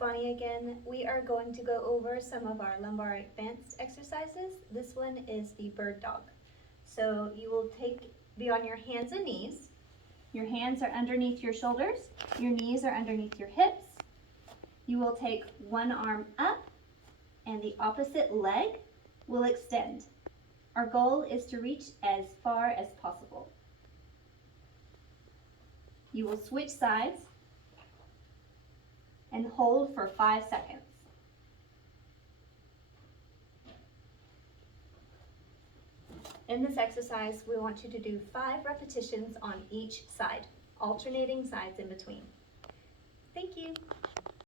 Bonnie again. We are going to go over some of our lumbar advanced exercises. This one is the bird dog. So you will be on your hands and knees. Your hands are underneath your shoulders. Your knees are underneath your hips. You will take one arm up and the opposite leg will extend. Our goal is to reach as far as possible. You will switch sides and hold for 5 seconds. In this exercise, we want you to do 5 repetitions on each side, alternating sides in between. Thank you.